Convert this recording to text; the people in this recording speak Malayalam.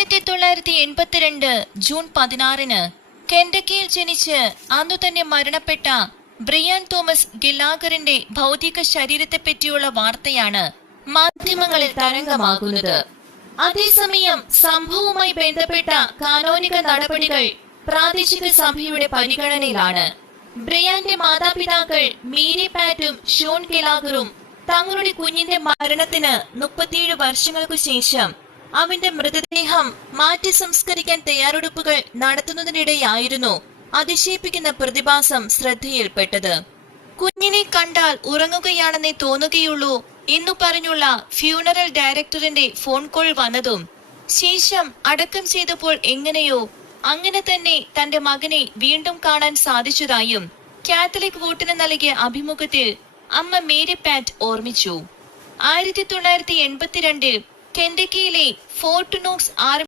1982 ജൂൺ 16 കെൻഡക്കിയിൽ ജനിച്ച് അന്നു തന്നെ മരണപ്പെട്ട ബ്രിയാൻ തോമസ് ഗില്ലാഗറിന്റെ ഭൗതിക ശരീരത്തെപ്പറ്റിയുള്ള വാർത്തയാണ് മാധ്യമങ്ങളിൽ തരംഗമാകുന്നത്. അതേസമയം സംഭവവുമായി ബന്ധപ്പെട്ട കാനോനിക നടപടികൾ പ്രാദേശിക സഭയുടെ പരിഗണനയിലാണ്. ബ്രിയാന്റെ മാതാപിതാക്കൾ മേരി പാറ്റും ഷോൺ ഗില്ലാഗറും തങ്ങളുടെ കുഞ്ഞിന്റെ മരണത്തിന് 37 വർഷങ്ങൾക്കു ശേഷം അവന്റെ മൃതദേഹം മാറ്റി സംസ്കരിക്കാൻ തയ്യാറെടുപ്പുകൾ നടത്തുന്നതിനിടെയായിരുന്നു അതിശയിപ്പിക്കുന്ന പ്രതിഭാസം ശ്രദ്ധയിൽപ്പെട്ടത്. കുഞ്ഞിനെ കണ്ടാൽ ഉറങ്ങുകയാണെന്നേ തോന്നുകയുള്ളൂ എന്നു പറഞ്ഞുള്ള ഫ്യൂണറൽ ഡയറക്ടറിന്റെ ഫോൺ കോൾ വന്നതും ശേഷം അടക്കം ചെയ്തപ്പോൾ എങ്ങനെയോ അങ്ങനെ തന്നെ തന്റെ മകനെ വീണ്ടും കാണാൻ സാധിച്ചതായും കാത്തലിക് വോട്ടിന് നൽകിയ അഭിമുഖത്തിൽ അമ്മ മേരി പാറ്റ് ഓർമ്മിച്ചു. 1982 കെൻഡക്കിയിലെ ഫോർട്ട് നോക്സ്